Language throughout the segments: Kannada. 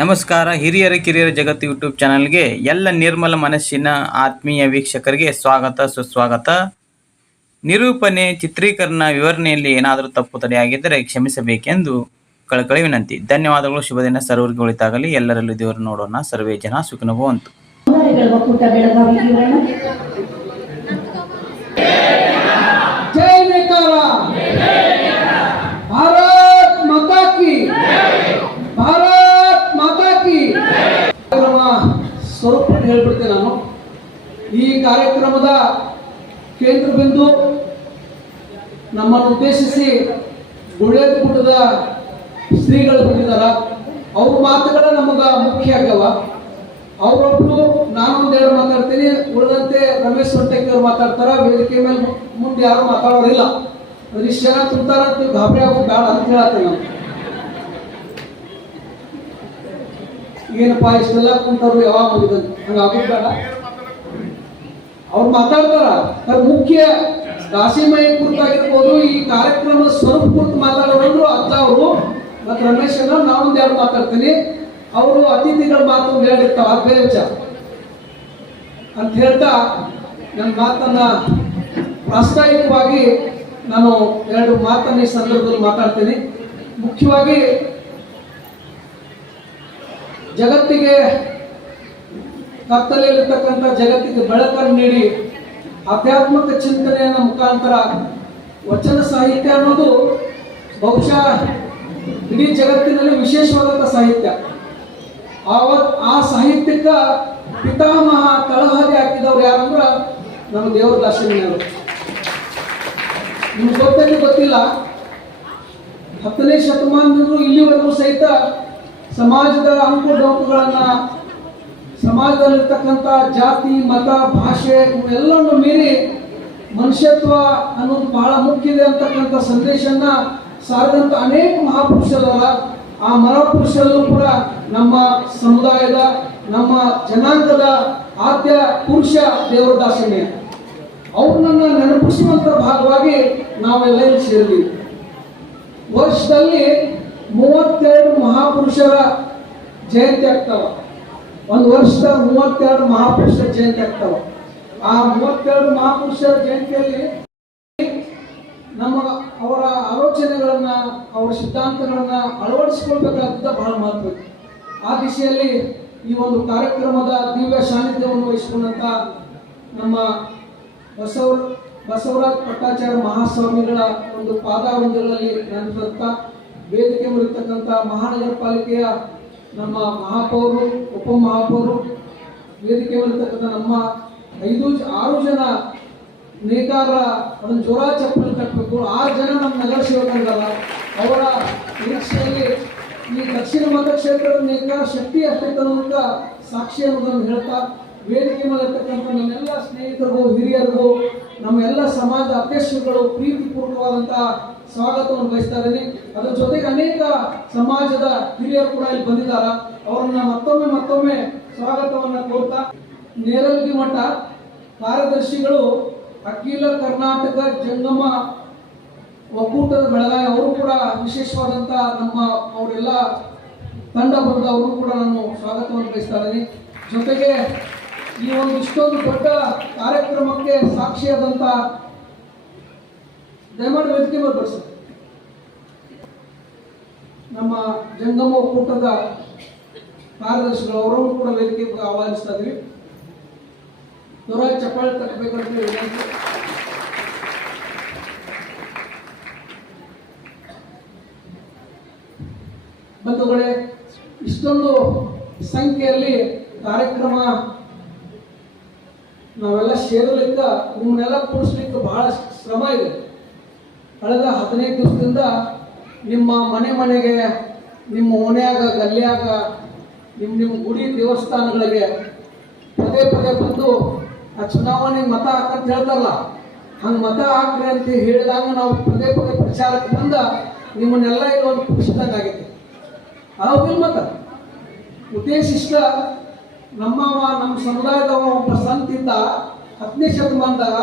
ನಮಸ್ಕಾರ, ಹಿರಿಯರ, ಕಿರಿಯರ ಜಗತ್ತು ಯೂಟ್ಯೂಬ್ ಚಾನಲ್ಗೆ ಎಲ್ಲ ನಿರ್ಮಲ ಮನಸ್ಸಿನ ಆತ್ಮೀಯ ವೀಕ್ಷಕರಿಗೆ ಸ್ವಾಗತ, ಸುಸ್ವಾಗತ. ನಿರೂಪಣೆ, ಚಿತ್ರೀಕರಣ, ವಿವರಣೆಯಲ್ಲಿ ಏನಾದರೂ ತಪ್ಪು ತಡೆಯಾಗಿದ್ದರೆ ಕ್ಷಮಿಸಬೇಕೆಂದು ಕಳಕಳಿ ವಿನಂತಿ. ಧನ್ಯವಾದಗಳು, ಶುಭ ದಿನ. ಸರ್ವರಿಗೆ ಒಳಿತಾಗಲಿ. ಎಲ್ಲರಲ್ಲೂ ದೇವರು ನೋಡೋಣ. ಸರ್ವೇ ಜನ ಸುಖನಭವಂತು ಹೇಳ್ಬಿಡ್ತೇನೆ ನಾನು. ಈ ಕಾರ್ಯಕ್ರಮದ ಕೇಂದ್ರ ಬಿಂದು ನಮ್ಮನ್ನು ಉದ್ದೇಶಿಸಿ ಗುಳ್ಳೆದ ಗುಡ್ಡದ ಶ್ರೀಗಳು ಬಂದಿದ್ದಾರ. ಅವ್ರ ಮಾತುಗಳ ನಮಗ ಮುಖ್ಯ ಆಗ್ಯವ. ಅವರೊಬ್ರು ನಾನೊಂದೆರಡು ಮಾತಾಡ್ತೀನಿ. ಉಳಿದಂತೆ ರಮೇಶ್ ಸೊಂಟಕ್ಕೆ ಅವ್ರು ಮಾತಾಡ್ತಾರ. ವೇದಿಕೆ ಮೇಲೆ ಮುಂದೆ ಯಾರು ಮಾತಾಡೋರಿಲ್ಲ. ಇಷ್ಟು ಜನ ತುಂಬ್ತಾರ ಗಾಬರಿ ಆಗೋದು ಬೇಡ ಅಂತ ಹೇಳತ್ತೇನೆ ನಾನು. ಏನಪ್ಪ ಇಷ್ಟೆಲ್ಲ ಕುಂತವ್ರು ಯಾವಾಗ ಮುಗಿದಂತ ಹಂಗ ಅವ್ರು ಮಾತಾಡ್ತಾರ. ಅದ್ರ ಮುಖ್ಯ. ದಾಸಿಮಯ ಕುರಿತಾಗಿರ್ಬೋದು ಈ ಕಾರ್ಯಕ್ರಮದ ಸ್ವರೂಪ ಕುರಿತು ಮಾತಾಡೋರು ಅಜ್ಜ ಅವರು ಮತ್ತು ರಮೇಶ್ ಅನ್ನ ನಾವೊಂದ್ ಎರಡು ಮಾತಾಡ್ತೀನಿ. ಅವರು ಅತಿಥಿಗಳ ಮಾತು ಹೇಳಿರ್ತಾವ ಎರಡು ಅಂತ ಹೇಳ್ತಾ ನನ್ನ ಮಾತನ್ನ ಪ್ರಾಸ್ತಾವಿಕವಾಗಿ ನಾನು ಎರಡು ಮಾತನ್ನ ಈ ಸಂದರ್ಭದಲ್ಲಿ ಮಾತಾಡ್ತೀನಿ. ಮುಖ್ಯವಾಗಿ ಜಗತ್ತಿಗೆ ಕತ್ತಲೆಯಲ್ಲಿರ್ತಕ್ಕಂಥ ಜಗತ್ತಿಗೆ ಬೆಳಕನ್ನು ನೀಡಿ ಆಧ್ಯಾತ್ಮಿಕ ಚಿಂತನೆಯ ಮುಖಾಂತರ ವಚನ ಸಾಹಿತ್ಯ ಅನ್ನೋದು ಬಹುಶಃ ಇಡೀ ಜಗತ್ತಿನಲ್ಲಿ ವಿಶೇಷವಾದಂಥ ಸಾಹಿತ್ಯ. ಆವ ಆ ಸಾಹಿತ್ಯಕ್ಕ ಪಿತಾಮಹ ತಳಹದಿ ಹಾಕಿದವ್ರು ಯಾರಂದ್ರ ನಮ್ಮ ದೇವರ ದಾಸನಿಯವರು ನಿಮ್ಗೆ ಗೊತ್ತಕ್ಕೆ ಗೊತ್ತಿಲ್ಲ. ಹತ್ತನೇ ಶತಮಾನದಿಂದ ಇಲ್ಲಿವರೆಗೂ ಸಹಿತ ಸಮಾಜದ ಅಂಕು ಡೊಂಕುಗಳನ್ನ ಸಮಾಜದಲ್ಲಿರ್ತಕ್ಕಂಥ ಜಾತಿ, ಮತ, ಭಾಷೆ ಇವೆಲ್ಲವನ್ನು ಮೀರಿ ಮನುಷ್ಯತ್ವ ಅನ್ನೋದು ಬಹಳ ಮುಖ್ಯ ಇದೆ ಅಂತಕ್ಕಂಥ ಸಂದೇಶನ್ನ ಸಾರಿದಂಥ ಅನೇಕ ಮಹಾಪುರುಷರಲ್ಲ ಆ ಮಹಾಪುರುಷರಲ್ಲೂ ಕೂಡ ನಮ್ಮ ಸಮುದಾಯದ, ನಮ್ಮ ಜನಾಂಗದ ಆದ್ಯ ಪುರುಷ ದೇವರದಾಸಣ್ಯ ಅವ್ರನ್ನ ನೆನಪಿಸುವಂತ ಭಾಗವಾಗಿ ನಾವೆಲ್ಲ ಸೇರಿದ್ವಿ ವರ್ಷದಲ್ಲಿ ಮೂವತ್ತೆರಡು ಮಹಾಪುರುಷರ ಜಯಂತಿ ಆಗ್ತಾವ ಒಂದು ವರ್ಷದ ಮೂವತ್ತೆರಡು ಮಹಾಪುರುಷರ ಜಯಂತಿ ಆಗ್ತಾವ ಆ ಮೂವತ್ತೆರಡು ಮಹಾಪುರುಷರ ಜಯಂತಿಯಲ್ಲಿ ನಮ್ಮ ಅವರ ಆಲೋಚನೆಗಳನ್ನ, ಅವರ ಸಿದ್ಧಾಂತಗಳನ್ನ ಅಳವಡಿಸಿಕೊಳ್ಬೇಕಾದ ಬಹಳ ಮಹತ್ವ. ಆ ದಿಶೆಯಲ್ಲಿ ಈ ಒಂದು ಕಾರ್ಯಕ್ರಮದ ದಿವ್ಯ ಸಾನ್ನಿಧ್ಯವನ್ನು ವಹಿಸಿಕೊಂಡಂತ ನಮ್ಮ ಬಸವ, ಬಸವರಾಜ್ ಪಟ್ಟಾಚಾರ್ಯ ಮಹಾಸ್ವಾಮಿಗಳ ಒಂದು ಪಾದಾವಂದಗಳಲ್ಲಿ ನೆನಪಿರುತ್ತಾ ವೇದಿಕೆ ಮೇಲಿರ್ತಕ್ಕಂಥ ಮಹಾನಗರ ಪಾಲಿಕೆಯ ನಮ್ಮ ಮಹಾಪೌರು, ಉಪಮಹಾಪೌರು, ವೇದಿಕೆ ಮೇಲಿರ್ತಕ್ಕಂಥ ನಮ್ಮ ಐದು ಆರು ಜನ ನೇಕಾರ ಒಂದು ಜೋರ ಚಪ್ಪಲಿ ಕಟ್ಟಬೇಕು ಆರು ಜನ ನಮ್ಮ ನಗರ ಸೇವಕರಿದ್ದಾರೆ ಅವರ ನಿರೀಕ್ಷೆಯಲ್ಲಿ ಈ ದಕ್ಷಿಣ ಮತಕ್ಷೇತ್ರದ ನೇಕಾರ ಶಕ್ತಿ ಅಷ್ಟೇ ಅನ್ನೋದಕ್ಕ ಸಾಕ್ಷಿ ಅನ್ನೋದನ್ನು ಹೇಳ್ತಾ, ವೇದಿಕೆ ಮೇಲಿರ್ತಕ್ಕಂಥ ನಮ್ಮೆಲ್ಲ ಸ್ನೇಹಿತರಿಗೂ, ಹಿರಿಯರಿಗೂ, ನಮ್ಮೆಲ್ಲ ಸಮಾಜ ಅಧ್ಯಕ್ಷರುಗಳು, ಪ್ರೀತಿಪೂರ್ವಕವಾದಂತಹ ಸ್ವಾಗತವನ್ನು ಬಯಸ್ತಾ ಇದ್ದೀನಿ. ಅದರ ಜೊತೆಗೆ ಅನೇಕ ಸಮಾಜದ ಹಿರಿಯರು ಕೂಡ ಇಲ್ಲಿ ಬಂದಿದ್ದಾರ. ಅವರನ್ನ ಮತ್ತೊಮ್ಮೆ ಮತ್ತೊಮ್ಮೆ ಸ್ವಾಗತವನ್ನ ಕೋರ್ತಾ ನೇರಲ್ಗಿ ಮಠ ಕಾರ್ಯದರ್ಶಿಗಳು ಅಖಿಲ ಕರ್ನಾಟಕ ಜಂಗಮ ಒಕ್ಕೂಟದ ಬೆಳಗಾವಿ, ಅವರು ಕೂಡ ವಿಶೇಷವಾದಂತ ನಮ್ಮ ಅವರೆಲ್ಲ ತಂಡ ಬಂದ ಅವರು ಕೂಡ ನಾನು ಸ್ವಾಗತವನ್ನು ಬಯಸ್ತಾ ಇದ್ದೀನಿ. ಜೊತೆಗೆ ಈ ಒಂದು ಇಷ್ಟೊಂದು ದೊಡ್ಡ ಕಾರ್ಯಕ್ರಮಕ್ಕೆ ಸಾಕ್ಷಿಯಾದಂತ ದಯಮಾಡಿ ವೇದಿಕೆ ಮೇಲೆ ಬರ್ಸಿ ನಮ್ಮ ಜಂಗಮ ಒಕ್ಕೂಟದ ಕಾರ್ಯದರ್ಶಿಗಳು ಅವರನ್ನು ಕೂಡ ವೇದಿಕೆ ಆಹ್ವಾನಿಸ್ತಾ ಇದ್ವಿ ದೊರ ಚಪ್ಪಾಳೆ ತಕ್ಕಬೇಕಂತ ವಿನಂತಿ. ಬಂಧುಗಳೇ ಇಷ್ಟೊಂದು ಸಂಖ್ಯೆಯಲ್ಲಿ ಕಾರ್ಯಕ್ರಮ ನಾವೆಲ್ಲ ಸೇರಲಿಕ್ಕ ನಿಮ್ಮನ್ನೆಲ್ಲ ಕೂಡಿಸ್ಲಿಕ್ಕೆ ಬಹಳ ಶ್ರಮ ಇದೆ. ಕಳೆದ ಹದಿನೈದು ದಿವಸದಿಂದ ನಿಮ್ಮ ಮನೆ ಮನೆಗೆ, ನಿಮ್ಮ ಓಣ್ಯಾಗ ಗಲ್ಯಾಗ ನಿಮ್ಮ ನಿಮ್ಮ ಗುಡಿ ದೇವಸ್ಥಾನಗಳಿಗೆ ಪದೇ ಪದೇ ಬಂದು ಆ ಚುನಾವಣೆಗೆ ಮತ ಹಾಕಂತ ಹೇಳ್ತಾರಲ್ಲ, ಹಂಗೆ ಮತ ಹಾಕ್ರಿ ಅಂತ ಹೇಳಿದಾಗ ನಾವು ಪದೇ ಪದೇ ಪ್ರಚಾರಕ್ಕೆ ಬಂದ ನಿಮ್ಮನ್ನೆಲ್ಲ ಇಲ್ಲಿ ಒಂದು ಆಗಿದೆ ಹೌದಿಲ್ಲ ಮತ ಉದ್ದೇಶ ಇಷ್ಟ ನಮ್ಮವ ನಮ್ಮ ಸಮುದಾಯದವ ಒಬ್ಬ ಸಂತ ಹತ್ತನೇ ಶತಮಾನದಾಗ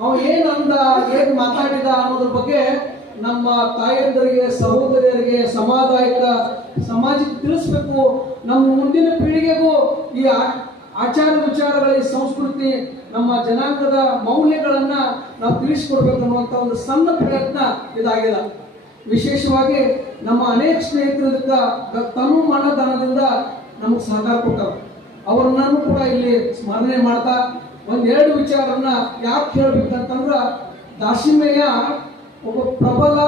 ಅವ ಏನಂದ ಏನ್ ಮಾತಾಡಿದ ಅನ್ನೋದ್ರ ಬಗ್ಗೆ ನಮ್ಮ ತಾಯಂದರಿಗೆ, ಸಹೋದರಿಯರಿಗೆ ಸಮಾದಾಯಕ ಸಮಾಜಕ್ಕೆ ತಿಳಿಸ್ಬೇಕು. ನಮ್ಮ ಮುಂದಿನ ಪೀಳಿಗೆಗೂ ಈ ಆಚಾರ ವಿಚಾರಗಳ ಈ ಸಂಸ್ಕೃತಿ, ನಮ್ಮ ಜನಾಂಗದ ಮೌಲ್ಯಗಳನ್ನ ನಾವು ತಿಳಿಸ್ಕೊಡ್ಬೇಕು ಅನ್ನುವಂಥ ಒಂದು ಸಣ್ಣ ಪ್ರಯತ್ನ ಇದಾಗಿದೆ. ವಿಶೇಷವಾಗಿ ನಮ್ಮ ಅನೇಕ ಸ್ನೇಹಿತರಿಂದ ತನು ಮನಧನದಿಂದ ನಮಗೆ ಸಹಕಾರ ಕೊಟ್ಟರು. ಅವ್ರನ್ನೂ ಕೂಡ ಇಲ್ಲಿ ಸ್ಮರಣೆ ಮಾಡ್ತಾ ಒಂದೆರಡು ವಿಚಾರನ್ನ ಯಾಕೆ ಹೇಳ್ಬೇಕಂತಂದ್ರ ದಾಸಿಮಯ್ಯ ಒಬ್ಬ ಪ್ರಬಲ,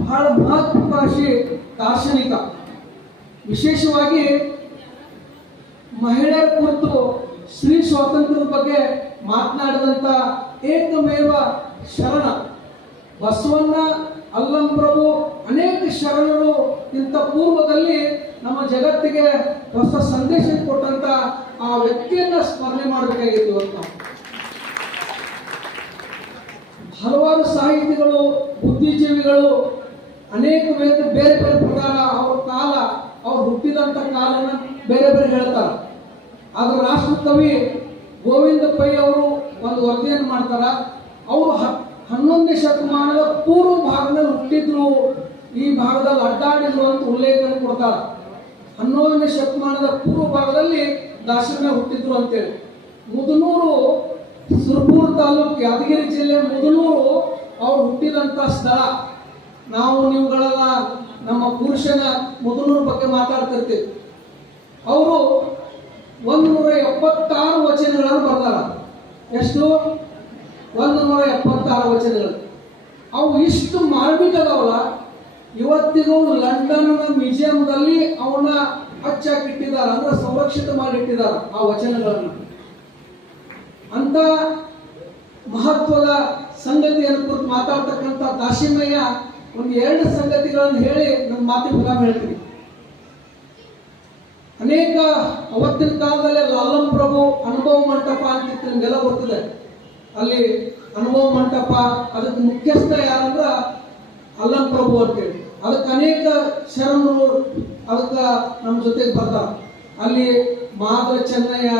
ಬಹಳ ಮಹತ್ವಾಕಾಂಕ್ಷಿ ದಾರ್ಶನಿಕ. ವಿಶೇಷವಾಗಿ ಮಹಿಳೆಯರ ಕುರಿತು ಸ್ತ್ರೀ ಸ್ವಾತಂತ್ರ್ಯದ ಬಗ್ಗೆ ಮಾತನಾಡಿದಂತ ಏಕಮೇವ ಶರಣ. ಬಸವಣ್ಣ ಅಲ್ಲಂಪ್ರಭು ಅನೇಕ ಶರಣರು ಇಂಥ ಪೂರ್ವದಲ್ಲಿ ನಮ್ಮ ಜಗತ್ತಿಗೆ ಹೊಸ ಸಂದೇಶ ಕೊಟ್ಟಂತ ಆ ವ್ಯಕ್ತಿಯನ್ನ ಸ್ಮರಣೆ ಮಾಡಬೇಕಾಗಿತ್ತು ಅಂತ. ಹಲವಾರು ಸಾಹಿತಿಗಳು, ಬುದ್ಧಿಜೀವಿಗಳು, ಅನೇಕ ಬೇರೆ ಬೇರೆ ಬೇರೆ ಪ್ರಕಾರ ಅವ್ರ ಕಾಲ, ಅವ್ರು ಹುಟ್ಟಿದಂತ ಕಾಲನ ಬೇರೆ ಬೇರೆ ಹೇಳ್ತಾರೆ. ಆದ್ರೆ ರಾಷ್ಟ್ರಕವಿ ಗೋವಿಂದ ಪೈ ಅವರು ಒಂದು ವರದಿಯನ್ನು ಮಾಡ್ತಾರ. ಅವರು ಹನ್ನೊಂದನೇ ಶತಮಾನದ ಪೂರ್ವ ಭಾಗದಲ್ಲಿ ಹುಟ್ಟಿದ್ರು. ಈ ಭಾಗದಲ್ಲಿ ಅಡ್ಡಾಡಿದ್ರು ಅಂತ ಉಲ್ಲೇಖ ಕೊಡ್ತಾರೆ. ಹನ್ನೊಂದನೇ ಶತಮಾನದ ಪೂರ್ವ ಭಾಗದಲ್ಲಿ ದಾಶರಣ ಹುಟ್ಟಿದ್ರು ಅಂತೇಳಿ. ಮುದನೂರು ಸುರಪುರ ತಾಲೂಕು ಯಾದಗಿರಿ ಜಿಲ್ಲೆ ಮುದನೂರು ಅವ್ರು ಹುಟ್ಟಿದಂತ ಸ್ಥಳ. ನಾವು ನಿಮ್ಗಳೆಲ್ಲ ನಮ್ಮ ಪುರುಷನ ಮುದನೂರು ಬಗ್ಗೆ ಮಾತಾಡ್ತಿರ್ತೀವಿ. ಅವರು ಒಂದು ನೂರ ಎಪ್ಪತ್ತಾರು ವಚನಗಳನ್ನು ಬರ್ತಾರ. ಎಷ್ಟು? ಒಂದು ನೂರ ಎಪ್ಪತ್ತಾರು ವಚನಗಳು. ಅವು ಇಷ್ಟು ಮಾರ್ಮಿಕ ಅದಾವಲ್ಲ ಇವತ್ತಿಗೂ ಲಂಡನ್ ಮ್ಯೂಸಿಯಂನಲ್ಲಿ ಅವನ್ನ ಹಚ್ಚಾಕಿಟ್ಟಿದ್ದಾರೆ ಅಂದ್ರೆ ಸಂರಕ್ಷಿತ ಮಾಡಿಟ್ಟಿದ್ದಾರೆ ಆ ವಚನಗಳನ್ನು. ಅಂತ ಮಹತ್ವದ ಸಂಗತಿಯನ್ನು ಕುರಿತು ಮಾತಾಡ್ತಕ್ಕಂಥ ದಾಸಿಮಯ್ಯ ಒಂದು ಎರಡು ಸಂಗತಿಗಳನ್ನು ಹೇಳಿ ನನ್ನ ಮಾತಿನ ವಿರಾಮ ಹೇಳ್ತೀನಿ. ಅನೇಕ ಅವತ್ತಿನ ಕಾಲದಲ್ಲಿ ಲಾಲಂ ಪ್ರಭು ಅನುಭವ ಮಂಟಪ ಅಂತಿತ್ತು ನಿಮ್ಗೆಲ್ಲ ಗೊತ್ತಿದೆ. ಅಲ್ಲಿ ಅನುಭವ ಮಂಟಪ, ಅದಕ್ಕೆ ಮುಖ್ಯಸ್ಥ ಯಾರಂದ್ರ ಅಲ್ಲಂ ಪ್ರಭು ಅಂತೇಳಿ. ಅದಕ್ಕೆ ಅನೇಕ ಶರಣರು ಅದಕ್ಕೆ ನಮ್ಮ ಜೊತೆಗೆ ಬರ್ತಾರೆ. ಅಲ್ಲಿ ಮಾದ್ರ ಚೆನ್ನಯ್ಯ,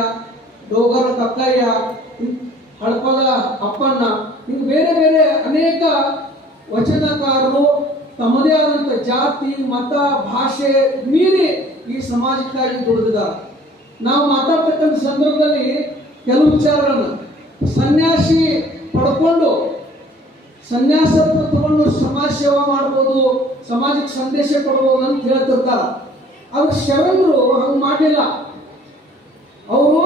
ಡೋಗರ ಕಕ್ಕಯ್ಯ ಹಳಪದ ಅಪ್ಪಣ್ಣ ಹಿಂಗೆ ಬೇರೆ ಬೇರೆ ಅನೇಕ ವಚನಕಾರರು ತಮ್ಮದೇ ಆದಂಥ ಜಾತಿ, ಮತ, ಭಾಷೆ ಮೀರಿ ಈ ಸಮಾಜಕ್ಕಾಗಿ ದುಡಿದಿದ್ದಾರೆ. ನಾವು ಮಾತಾಡ್ತಕ್ಕಂಥ ಸಂದರ್ಭದಲ್ಲಿ ಕೆಲವು ವಿಚಾರಗಳನ್ನು ಸನ್ಯಾಸಿ ಪಡ್ಕೊಂಡು ಸನ್ಯಾಸತ್ವ ತಗೊಂಡು ಸಮಾಜ ಸೇವಾ ಮಾಡ್ಬೋದು, ಸಮಾಜಕ್ಕೆ ಸಂದೇಶ ಕೊಡ್ಬೋದು ಅಂತ ಹೇಳ್ತಿರ್ತಾರ. ಅವ್ರ ಶರಣರು ಹಂಗೆ ಮಾಡಲಿಲ್ಲ ಅವರು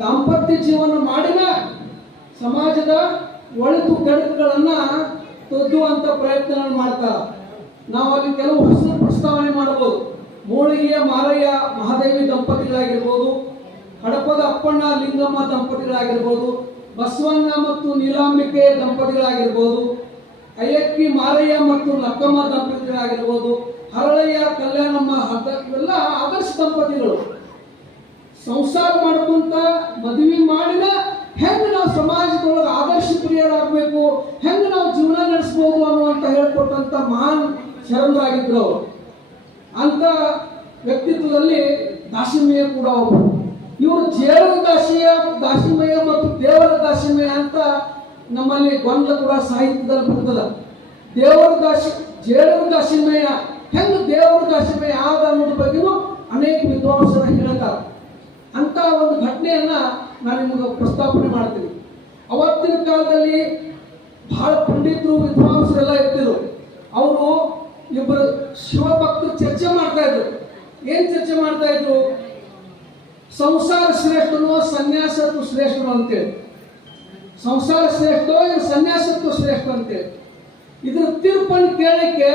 ದಾಂಪತ್ಯ ಜೀವನ ಮಾಡಿದ ಸಮಾಜದ ಒಳಿತು ಕೆಡುಕುಗಳನ್ನ ತೊದ್ದುವಂತ ಪ್ರಯತ್ನಗಳನ್ನು ಮಾಡ್ತಾರ. ನಾವು ಅಲ್ಲಿ ಕೆಲವು ಹೊಸ ಪ್ರಸ್ತಾವನೆ ಮಾಡಬಹುದು ಮೂಳಿಗೆಯ ಮಾರಯ್ಯ ಮಹಾದೇವಿ ದಂಪತಿಗಳಾಗಿರ್ಬೋದು, ಹಡಪದ ಅಪ್ಪಣ್ಣ ಲಿಂಗಮ್ಮ ದಂಪತಿಗಳಾಗಿರ್ಬೋದು ಬಸವಣ್ಣ ಮತ್ತು ನೀಲಾಂಬಿಕೆ ದಂಪತಿಗಳಾಗಿರ್ಬೋದು, ಅಯ್ಯಕ್ಕಿ ಮಾರಯ್ಯ ಮತ್ತು ಲಕ್ಕಮ್ಮ ದಂಪತಿಗಳಾಗಿರ್ಬೋದು, ಹರಳಯ್ಯ, ಕಲ್ಯಾಣಮ್ಮ, ಹದ, ಇವೆಲ್ಲ ಆದರ್ಶ ದಂಪತಿಗಳು. ಸಂಸಾರ ಮಾಡ್ಕೊಂತ ಮದುವೆ ಮಾಡಿದ ಹೆಂಗ್ ನಾವು ಸಮಾಜದೊಳಗೆ ಆದರ್ಶ ಪ್ರಿಯರಾಗಬೇಕು, ಹೆಂಗ್ ನಾವು ಜೀವನ ನಡೆಸ್ಬೋದು ಅನ್ನುವಂತ ಹೇಳ್ಕೊಟ್ಟಂತ ಮಹಾನ್ ಶರಣರಾಗಿದ್ರು ಅವರು. ಅಂತ ವ್ಯಕ್ತಿತ್ವದಲ್ಲಿ ದಾಸಿಮಯ್ಯ ಕೂಡ ಒಬ್ಬರು ಇವರು ಜೇಡರ ದಾಸಿಯ ದಾಸಿಮಯ ಮತ್ತು ದೇವರ ದಾಸಿಮಯ ಅಂತ ನಮ್ಮಲ್ಲಿ ಗೊಂದಲ ಕೂಡ ಸಾಹಿತ್ಯದಲ್ಲಿ ಬರ್ತದ. ದೇವರ ದಾಸಿ ಜೇಡರ ದಾಸಿಮಯ ಹೆಂಗ ದೇವರ ದಾಸಿಮಯ ಆದ ಅನ್ನೋದ್ರ ಬಗ್ಗೆನೂ ಅನೇಕ ವಿದ್ವಾಂಸರ ಹೇಳ್ತಾರೆ. ಅಂತ ಒಂದು ಘಟನೆಯನ್ನ ನಾನು ನಿಮಗೆ ಪ್ರಸ್ತಾಪನೆ ಮಾಡ್ತೀನಿ. ಅವತ್ತಿನ ಕಾಲದಲ್ಲಿ ಬಹಳ ಪಂಡಿತರು, ವಿದ್ವಾಂಸರೆಲ್ಲ ಇರ್ತಿದ್ರು. ಅವರು ಇಬ್ಬರು ಶಿವಭಕ್ತರು ಚರ್ಚೆ ಮಾಡ್ತಾ ಇದ್ರು. ಏನ್ ಚರ್ಚೆ ಮಾಡ್ತಾ ಇದ್ರು? ಸಂಸಾರ ಶ್ರೇಷ್ಠನು ಸನ್ಯಾಸತ್ವ ಶ್ರೇಷ್ಠನು ಅಂತೇಳಿ ಸಂಸಾರ ಶ್ರೇಷ್ಠ ಸನ್ಯಾಸತ್ವ ಶ್ರೇಷ್ಠ ಅಂತೇಳಿ ಇದ್ರ ತೀರ್ಪನ್ನು ಕೇಳಲಿಕ್ಕೆ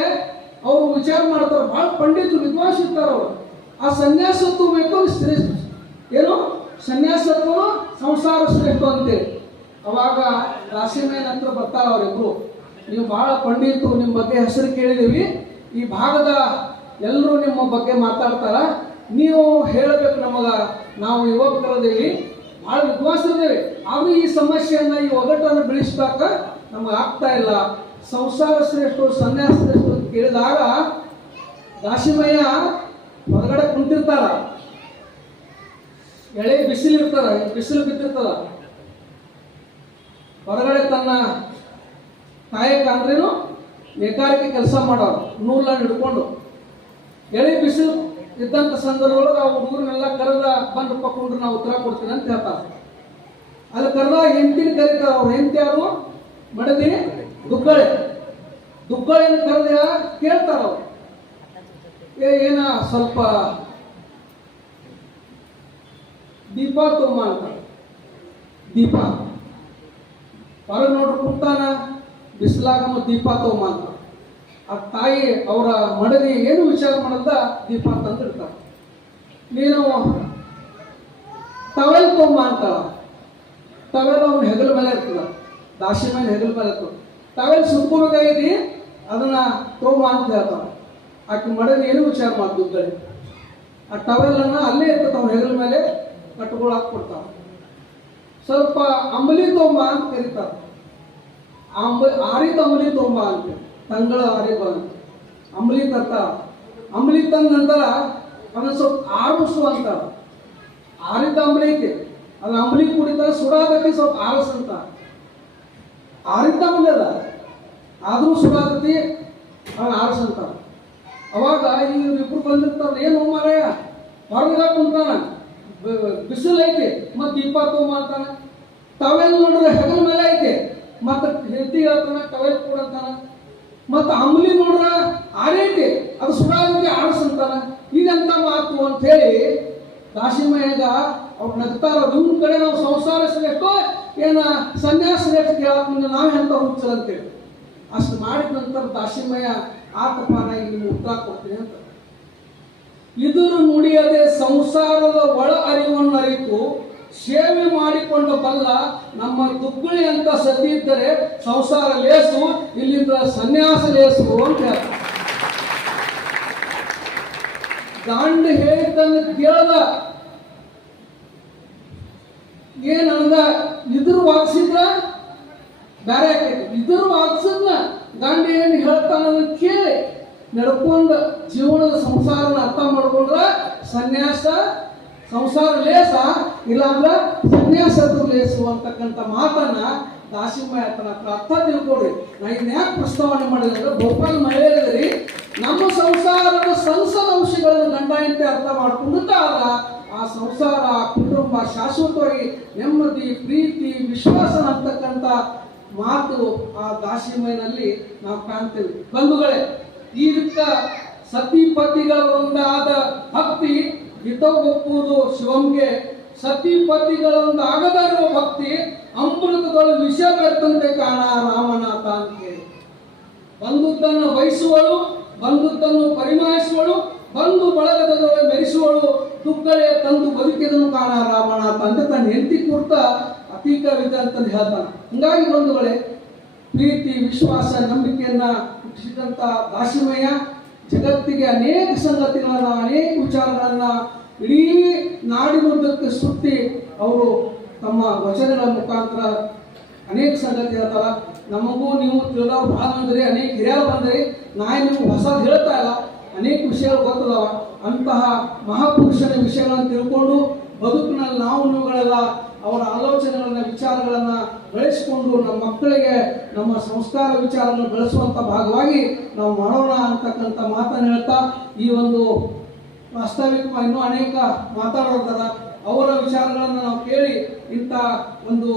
ಅವರು ವಿಚಾರ ಮಾಡ್ತಾರೆ. ಬಹಳ ಪಂಡಿತರು ವಿದ್ವಾಂಸ ಇರ್ತಾರೆ ಅವರು. ಆ ಸನ್ಯಾಸತ್ವ ಬೇಕು ಶ್ರೇಷ್ಠ. ಏನು? ಸನ್ಯಾಸತ್ವ ಸಂಸಾರ ಶ್ರೇಷ್ಠ ಅಂತೇಳಿ ಅವಾಗ ರಾಶಿಮೇನ್ ಹತ್ರ ಬರ್ತಾರ ಅವರಿಬ್ರು. ನೀವು ಬಹಳ ಪಂಡಿತರು ನಿಮ್ಮ ಬಗ್ಗೆ ಹೆಸರು ಕೇಳಿದೀವಿ ಈ ಭಾಗದ ಎಲ್ಲರೂ ನಿಮ್ಮ ಬಗ್ಗೆ ಮಾತಾಡ್ತಾರ. ನೀವು ಹೇಳಬೇಕು ನಮಗ ನಾವು ಯುವಕರದೇವಿ ಬಹಳ ವಿದ್ವಾಸರಿದ್ದೇವೆ. ಆದ್ರೂ ಈ ಸಮಸ್ಯೆಯನ್ನ ಈ ಒಗಟನ್ನು ಬೆಳೆಸಿದಾಗ ನಮಗೆ ಆಗ್ತಾ ಇಲ್ಲ. ಸಂಸಾರ ಶ್ರೇಷ್ಠ ಸನ್ಯಾಸ ಶ್ರೇಷ್ಠ ಅಂತ ಕೇಳಿದಾಗ ದಾಸಿಮಯ್ಯ ಹೊರಗಡೆ ಕುಂತಿರ್ತಾರ. ಎಳೆ ಬಿಸಿಲು ಇರ್ತಾರ ಬಿಸಿಲು ಬಿದ್ದಿರ್ತಾರ. ಹೊರಗಡೆ ತನ್ನ ಕಾಯಕ ಅಂದ್ರೇನು ನೇಕಾರಿಕೆ ಕೆಲಸ ಮಾಡೋರು, ನೂಲನ್ನು ಹಿಡ್ಕೊಂಡು. ಎಳೆ ಬಿಸಿಲು ಇದ್ದಂಥ ಸಂದರ್ಭದೊಳಗೆ ಆ ಹುಡುಗರನ್ನೆಲ್ಲ ಕರೆದ ಬಂದು ಪಕ್ಕೊಂಡ್ರು ನಾವು ಉತ್ತರ ಕೊಡ್ತೀನಿ ಅಂತ ಹೇಳ್ತಾರೆ. ಅಲ್ಲಿ ಕರೆದ ಹೆಂಡತಿನ ಕರೀತಾರೆ ಅವ್ರ ಹೆಂಡತಿ ಯಾರು? ಮಡದಿ ದುಗ್ಗಳೆ. ದುಗ್ಗಳೆನ ಕರೆದ ಕೇಳ್ತಾರ ಅವ್ರು. ಏ, ಏನ ಸ್ವಲ್ಪ ದೀಪ ತುಂಬ ಅಂತ. ದೀಪ. ಹೊರಗೆ ನೋಡ್ರಿ ಕುಂತಾನ ಬಿಸಿಲಾಗ ದೀಪ ತೋಮ ಅಂತ. ಆ ತಾಯಿ ಅವರ ಮಡದಿ ಏನು ವಿಚಾರ ಮಾಡದ ದೀಪ ತಂದಿರ್ತಾರೆ ನೀನು ತವೆಲ್ ತೊಂಬ ಅಂತಾಳ. ತವೆಲ್ ಅವ್ನ ಹೆಗಲ ಮೇಲೆ ಇರ್ತದ. ದಾಸಿ ಮೇಲೆ ಹೆಗಲ ಮೇಲೆ ಇರ್ತದ. ತವೆಲ್ ಸುಕ್ಕಬೇಕಾಗೈತಿ ಅದನ್ನ ತೊಂಬ ಅಂತ ಹೇಳ್ತಾವ ಆಕೆ ಮಡದಿ ಏನು ವಿಚಾರ ಮಾಡ್ತಿದ್ದಳಿ ಆ ಟವೆಲನ್ನು ಅಲ್ಲೇ ಇರ್ತದ, ಅವ್ನ ಹೆಗಲ ಮೇಲೆ ಕಟ್ಟುಗಳು ಹಾಕ್ಬಿಡ್ತಾವ ಸ್ವಲ್ಪ ಅಂಬಲಿ ತೊಂಬ ಅಂತ ಕರೀತಾರೆ. ಅಂಬ ಆರಿದ ಅಂಬಲಿ ತೊಂಬ ಅಂತ ತಂಗಳ ಬಂದ ಅಂಬಲಿ ತಂದ ನಂತರ ಅದನ್ನು ಸ್ವಲ್ಪ ಆರಿಸು ಅಂತ. ಆರಿದ ಅಂಬಲಿ ಐತಿ. ಅದು ಅಂಬಲಿ ಕುಡಿತಾರೆ ಸುಡಾಗತಿ ಸ್ವಲ್ಪ ಆರಿಸಂತ ಆರಿದ ಅಂಬಲಿ ಅದ ಆದ್ರೂ ಸುಡಾಗತಿ ಅವನು ಆರಿಸಂತ ಅವಾಗ ಇವ್ರಿಬ್ರು ಬಂದಿರ್ತಾರ ಏನು ಮಾರಾಯ, ಹೊರಗ ಕುಂತಾನ ಬಿಸಿಲು ಐತೆ, ಮತ್ತೆ ದೀಪ ಮಾಡ್ತಾನೆ ತಾವೆಲ್ಲ ನೋಡಿದ್ರೆ ಹೆಗಲ ಮೇಲೆ ಐತೆ. ಮತ್ತೆ ಹೆಂಡತಿ ಹೇಳ್ತಾನ ಕೂಡ ಕೊಡಂತಾನ ಮತ್ತೆ ಅಂಬಲಿ ನೋಡ್ರ ಆರೇಟಿ ಅದು ಸುಡಾಗಿ ಆಡಸಂತಾನ ಈಗಂತ ಮಾತು ಅಂತ ಹೇಳಿ ದಾಸಿಮಯ್ಯಗ ಅವ್ರು ನಗ್ತಾರ. ನಿಮ್ಮ ಕಡೆ ನಾವು ಸಂಸಾರ ಶ್ರೇಷ್ಠೋ, ಏನ ಸನ್ಯಾಸ ಶ್ರೇಷ್ಠ ಕೇಳಕ್ ಮುಂದೆ ಅಂತ ಹುಚ್ಚಲ್ ಅಷ್ಟು ಮಾಡಿದ ನಂತರ ದಾಸಿಮಯ್ಯ ಆತಪ್ಪ ನಾ ಈಗ ನಿಮ್ಗೆ ಉತ್ತರ ಕೊಡ್ತೀನಿ ಅಂತ. ಇದನ್ನು ನುಡಿಯದೆ ಸಂಸಾರದ ಒಳ ಅರಿವನ್ನು ಅರಿತು ಸೇವೆ ಮಾಡಿಕೊಂಡು ಬಲ್ಲ ನಮ್ಮ ದುಗ್ಗುಳಿ ಅಂತ ಸತಿ ಇದ್ದರೆ ಸಂಸಾರ ಲೇಸು, ಇಲ್ಲಿಂದ ಸನ್ಯಾಸ ಲೇಸು ಅಂತ ಹೇಳ್ತಾರೆ. ಗಾಂಡ ಹೇಳಿದ್ದನ್ನು ಕೇಳದ. ಏನಂದ? ಇದ್ರು ವಾಕ್ಸಿದ್ರ ಬೇರೆ ಇದ್ರು ವಾಕ್ಸಿದ್ನ ಗಂಡ ಏನು ಹೇಳ್ತಾನ ಕೇಳಿ ನಡ್ಕೊಂಡು ಜೀವನದ ಸಂಸಾರನ ಅರ್ಥ ಮಾಡ್ಕೊಂಡ್ರ ಸನ್ಯಾಸ ಸಂಸಾರ ಲೇಸ, ಇಲ್ಲಾಂದ್ರ ಸನ್ಯಾಸದ ಲೇಸು ಅಂತಕ್ಕಂಥ ಮಾತನ್ನ ದಾಸಿಂಹ ಹತ್ರ ಅರ್ಥ ತಿಳ್ಕೊಡ್ರಿ ನಾ ಇದನ್ನ ಯಾಕೆ ಪ್ರಸ್ತಾವನೆ ಮಾಡಿದ್ರೆ ಅಂದ್ರೆ ಗೋಪಾಲ್ ಮಹಿಳೆಯರಿ ನಮ್ಮ ಸಂಸಾರದ ಸಂಸದ ಅಂಶಗಳನ್ನು ಗಂಡ ಎಂತೆ ಅರ್ಥ ಮಾಡ್ಕೊಂಡಾಗ ಆ ಸಂಸಾರ, ಆ ಕುಟುಂಬ ಶಾಶ್ವತವಾಗಿ ನೆಮ್ಮದಿ, ಪ್ರೀತಿ, ವಿಶ್ವಾಸ ಅಂತಕ್ಕಂಥ ಮಾತು ಆ ದಾಸಿಮಯ್ಯನಲ್ಲಿ ನಾವು ಕಾಣ್ತೇವೆ. ಬಂಧುಗಳೇ ಇದಕ್ಕ ಸತಿಪತಿಗಳ ಒಂದಾದ ಭಕ್ತಿ ಹಿತಗೊಪ್ಪುವುದು ಶಿವಂಗೆ ಸತಿಪತಿಗಳೊಂದು ಆಗದ ಭಕ್ತಿ ಅಮೃತದಲ್ಲಿ ವಿಷ ಬೆತ್ತಂತೆ ಕಾಣ ರಾಮನಾಥ ಅಂತ ಬಂಧುದನ್ನು ವಹಿಸುವಳು ಬಂದುದನ್ನು ಪರಿಮಾಯಿಸುವಳು, ಬಂದು ಬಳಗದೊಳಗೆ ಮೆರೆಸುವಳು ತುಕ್ಕಳೆ ತಂದು ಬದುಕಿದನು ಕಾಣ ರಾಮನಾಥ ಅಂತ ತನ್ನ ಹೆಂಡತಿ ಕುರ್ತ ಅಂತ ಹೇಳ್ತಾನೆ. ಹಂಗಾಗಿ ಬಂಧುಗಳೇ, ಪ್ರೀತಿ, ವಿಶ್ವಾಸ, ನಂಬಿಕೆಯನ್ನ ಹುಟ್ಟಿಸಿದಂತ ದಾಸಿಮಯ್ಯ ಜಗತ್ತಿಗೆ ಅನೇಕ ಸಂಗತಿಗಳನ್ನ, ಅನೇಕ ವಿಚಾರಗಳನ್ನ ಇಡೀ ನಾಡಿನುದ್ದಕ್ಕೆ ಸುತ್ತಿ ಅವರು ತಮ್ಮ ವಚನಗಳ ಮುಖಾಂತರ ಅನೇಕ ಸಂಗತಿ ಹೇಳ್ತಾರ. ನಮಗೂ ನೀವು ತಿಳಿದವ್ರು ಭಾಳ ಬಂದ್ರಿ, ಅನೇಕ ಹಿರಿಯರು ಬಂದ್ರಿ. ನಾ ನಿಮ್ಗೆ ಹೊಸದು ಹೇಳ್ತಾ ಇಲ್ಲ. ಅನೇಕ ವಿಷಯಗಳು ಗೊತ್ತದವ. ಅಂತಹ ಮಹಾಪುರುಷನ ವಿಷಯಗಳನ್ನು ತಿಳ್ಕೊಂಡು ಬದುಕಿನಲ್ಲಿ ನಾವು ನೀವುಗಳೆಲ್ಲ ಅವರ ಆಲೋಚನೆಗಳನ್ನ ವಿಚಾರಗಳನ್ನ ಬೆಳೆಸಿಕೊಂಡು ನಮ್ಮ ಮಕ್ಕಳಿಗೆ ನಮ್ಮ ಸಂಸ್ಕಾರ ವಿಚಾರವನ್ನು ಬೆಳೆಸುವಂತ ಭಾಗವಾಗಿ ನಾವು ಮಾಡೋಣ ಅಂತಕ್ಕಂಥ ಮಾತನ್ನು ಹೇಳ್ತಾ ಈ ಒಂದು ವಾಸ್ತವಿಕ ಇನ್ನೂ ಅನೇಕ ಮಾತಾಡೋದಾರ ಅವರ ವಿಚಾರಗಳನ್ನು ನಾವು ಕೇಳಿ ಇಂಥ ಒಂದು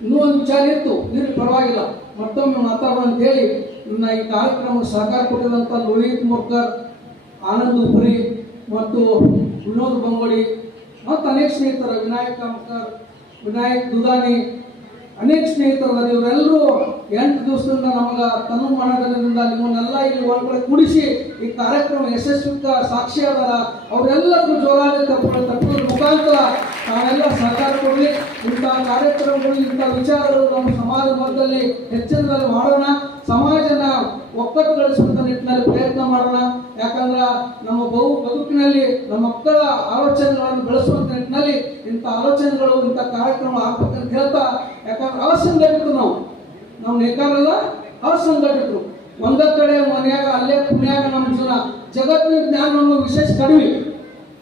ಇನ್ನೂ ಒಂದು ವಿಚಾರ ಇತ್ತು. ಇದ್ರ ಪರವಾಗಿಲ್ಲ. ಮತ್ತೊಮ್ಮೆ ಮಾತಾಡೋಣ ಅಂತ ಹೇಳಿ ನನ್ನ ಈ ಕಾರ್ಯಕ್ರಮಕ್ಕೆ ಸಹಕಾರ ಕೊಟ್ಟಿದಂಥ ಲೋಹಿತ್ ಮುರ್ಕರ್, ಆನಂದ್ ಉಪ್ರಿ ಮತ್ತು ವಿನೋದ್ ಬಂಗೋಳಿ ಮತ್ತು ಅನೇಕ ಸ್ನೇಹಿತರ, ವಿನಾಯಕ್ ಕಾಮಕರ್ ವಿನಾಯಕ್ ದುದಾನಿ ಅನೇಕ ಸ್ನೇಹಿತರು ಇವರೆಲ್ಲರೂ ಎಂಟು ದಿವಸದಿಂದ ನಮಗ ತನು ಮಾಡೋದ್ರಿಂದ ನಿಮ್ಮನ್ನೆಲ್ಲ ಇಲ್ಲಿ ಒಳಗಡೆ ಕುಡಿಸಿ ಈ ಕಾರ್ಯಕ್ರಮ ಯಶಸ್ವಿಕ ಸಾಕ್ಷಿ ಅದಾರ ಅವರೆಲ್ಲರಿಗೂ ಜೋರಾಗಿ ತಪ್ಪು ತಪ್ಪು ಮುಖಾಂತರ ನಾವೆಲ್ಲ ಸಹಕಾರ ಕೊಡಲಿ. ಇಂಥ ಕಾರ್ಯಕ್ರಮಗಳು ಇಂಥ ವಿಚಾರಗಳು ನಮ್ಮ ಸಮಾಜ ಮಧ್ಯದಲ್ಲಿ ಹೆಚ್ಚಿನದಲ್ಲಿ ಮಾಡೋಣ. ಸಮಾಜನ ಒಕ್ಕಟ್ಟುಗೊಳಿಸುವಂತ ನಿಟ್ಟಿನಲ್ಲಿ ಪ್ರಯತ್ನ ಮಾಡೋಣ. ಯಾಕಂದ್ರೆ ನಮ್ಮ ಬಹು ಬದುಕಿನಲ್ಲಿ ನಮ್ಮ ಮಕ್ಕಳ ಆಲೋಚನೆಗಳನ್ನು ಬೆಳೆಸುವಂಥ ನಿಟ್ಟಿನಲ್ಲಿ ಇಂಥ ಆಲೋಚನೆಗಳು, ಇಂಥ ಕಾರ್ಯಕ್ರಮ ಆಗ್ಬೇಕಂತ ಹೇಳ್ತಾ ಅಸಂಘಟಿತರು ನಾವು. ನೇಕಾರಲ್ಲ ಅಸಂಘಟಿತರು ಒಂದ ಕಡೆ ಮನೆಯಾಗ, ಅಲ್ಲೇ ಪುಣ್ಯಾಗ ನಮ್ಮ ಜನ ಜಗತ್ತಿನ ಜ್ಞಾನ ನಮ್ಮ ವಿಶೇಷ ಕಡಿಮೆ.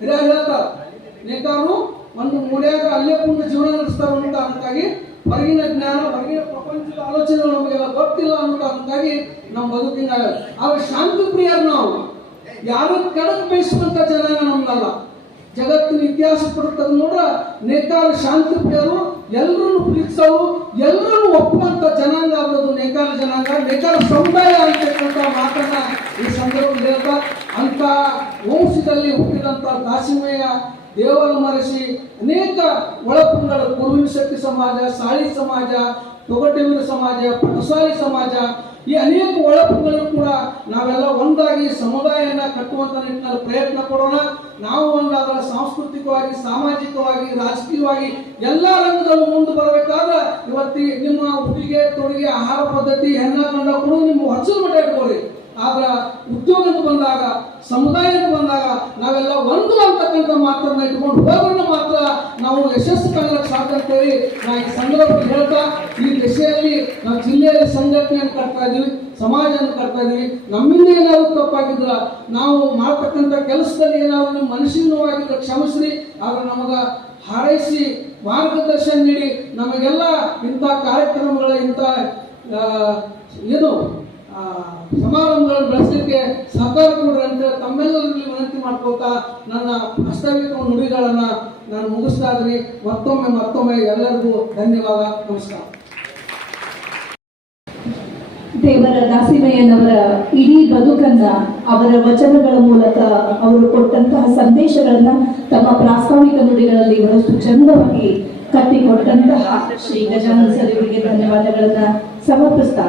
ಹೇಳ್ತಾರ ನೇಕಾರರು ಒಂದು ಮೂಲೆಯಾಗ ಅಲ್ಲೇ ಪುಣ್ಯ ಜೀವನ ನಡೆಸ್ತಾರ ಅಂತ ಅದಕ್ಕಾಗಿ ಹೊರಗಿನ ಜ್ಞಾನ, ಹೊರಗಿನ ಪ್ರಪಂಚದ ಆಲೋಚನೆ ನಮಗೆಲ್ಲ ಗೊತ್ತಿಲ್ಲ ಅನ್ನೋ ಕಾರಣಕ್ಕಾಗಿ ನಮ್ಮ ಬದುಕಿನಾಗ ಆಗ ಶಾಂತಿ ಪ್ರಿಯರು ನಾವು. ಯಾರು ಕೆಳಗೆ ಬಯಸುವಂತ ಜನಾಂಗ ನಮ್ದಲ್ಲ ಜಗತ್ತಿನ ಇತಿಹಾಸ ಪಡುತ್ತದ ನೋಡ್ರ ನೇಕಾಲ ಶಾಂತಿ ಪ್ರಿಯರು ಎಲ್ಲರನ್ನು ಪ್ರೀತಿಸೋರು ಎಲ್ಲರನ್ನು ಒಪ್ಪುವಂತ ಜನಾಂಗ ಅನ್ನೋದು ನೇಕಾಲ ಜನಾಂಗ ನೇಕಾಲ ಸಮುದಾಯ ಅಂತಕ್ಕಂಥ ಮಾತನ್ನ ಈ ಸಂದರ್ಭದಲ್ಲಿ ಹೇಳ್ತಾ, ಅಂತ ವಂಶದಲ್ಲಿ ಹುಟ್ಟಿದಂತ ದಾಸಿಮಯ್ಯ ದೇವರ ಮರೆಸಿ ಅನೇಕ ಒಳಪುಂಗಡ ಕುರುವಿನ ಶಕ್ತಿ ಸಮಾಜ, ಸಾಳಿ ಸಮಾಜ ತೊಗಟೆವಿನ ಸಮಾಜ, ಪಟಸಾಲಿ ಸಮಾಜ, ಈ ಅನೇಕ ಒಳಪುಗಳನ್ನು ಕೂಡ ನಾವೆಲ್ಲ ಒಂದಾಗಿ ಸಮುದಾಯನ ಕಟ್ಟುವಂತ ನಿಟ್ಟಿನಲ್ಲಿ ಪ್ರಯತ್ನ ಪಡೋಣ. ನಾವು ಒಂದಾದ್ರೆ ಸಾಂಸ್ಕೃತಿಕವಾಗಿ, ಸಾಮಾಜಿಕವಾಗಿ, ರಾಜಕೀಯವಾಗಿ ಎಲ್ಲ ರಂಗದಲ್ಲೂ ಮುಂದೆ ಬರಬೇಕಾದ್ರೆ ಇವತ್ತಿ ನಿಮ್ಮ ಉಡುಗೆ, ತೊಡುಗೆ, ಆಹಾರ ಪದ್ಧತಿ ಹೆಣ್ಣ ಗಂಡ ಕೂಡ ನಿಮ್ಮ ಹಚ್ಚಲು ಮಟ್ಟ ಇಟ್ಕೊಳ್ಳಿ. ಆದ್ರ ಉದ್ಯೋಗಕ್ಕೆ ಬಂದಾಗ, ಸಮುದಾಯಕ್ಕೆ ಬಂದಾಗ ನಾವೆಲ್ಲ ಒಂದು ಅಂತಕ್ಕಂಥ ಮಾತನ್ನ ಇಟ್ಕೊಂಡು ಹೋಗೋಣ ಮಾತ್ರ ನಾವು ಯಶಸ್ಸು ಕಂಡಕ್ಕೆ ಸಾಧ್ಯ ಅಂತೇಳಿ ನಾ ಈ ಸಂದರ್ಭದಲ್ಲಿ ಹೇಳ್ತಾ, ಈ ದಿಶೆಯಲ್ಲಿ ನಾವು ಜಿಲ್ಲೆಯಲ್ಲಿ ಸಂಘಟನೆಯನ್ನು ಕಟ್ತಾ ಇದೀವಿ ಸಮಾಜವನ್ನು ಕಟ್ತಾ ಇದೀವಿ ನಮ್ಮಿಂದ ಏನಾದರೂ ತಪ್ಪಾಗಿದ್ರ ನಾವು ಮಾಡ್ತಕ್ಕಂಥ ಕೆಲಸದಲ್ಲಿ ಏನಾದರೂ ನಿಮ್ಮ ಕ್ಷಮಿಸಿ ನೋವಾಗಿದ್ರೆ ಕ್ಷಮಿಸ್ರಿ, ಆದ್ರೆ ನಮಗ ಹಾರೈಸಿ ಮಾರ್ಗದರ್ಶನ ನೀಡಿ, ನಮಗೆಲ್ಲ ಇಂಥ ಕಾರ್ಯಕ್ರಮಗಳ ಇಂಥ ಏನು ಸಮಾರಂಭಗಳನ್ನು ಬೆಳೆಸಲಿಕ್ಕೆ ಸಹಕಾರ ಕೊಡ್ರಿ ಅಂತ ತಮ್ಮೆಲ್ಲರಲ್ಲಿ ವಿನಂತಿ ಮಾಡ್ಕೋತಾ ನನ್ನ ಪ್ರಾಸ್ತಾವಿಕ ನುಡಿಗಳನ್ನ ನಾನು ಮುಗಿಸ್ತಾ ಇದ್ದೀನಿ. ಮತ್ತೊಮ್ಮೆ ಮತ್ತೊಮ್ಮೆ ಎಲ್ಲರಿಗೂ ಧನ್ಯವಾದ. ನಮಸ್ಕಾರ. ದೇವರ ದಾಸಿಮಯ್ಯನವರ ಇಡೀ ಬದುಕನ್ನ ಅವರ ವಚನಗಳ ಮೂಲಕ ಅವರು ಕೊಟ್ಟಂತಹ ಸಂದೇಶಗಳನ್ನ ತಮ್ಮ ಪ್ರಾಸ್ತಾವಿಕ ನುಡಿಗಳಲ್ಲಿ ಬಹಳಷ್ಟು ಚಂದವಾಗಿ ಕಟ್ಟಿಕೊಟ್ಟಂತಹ ಶ್ರೀ ಗಜಾನಂದ ಸರ್ ಧನ್ಯವಾದಗಳನ್ನ ಸಮರ್ಪಿಸ್ತಾ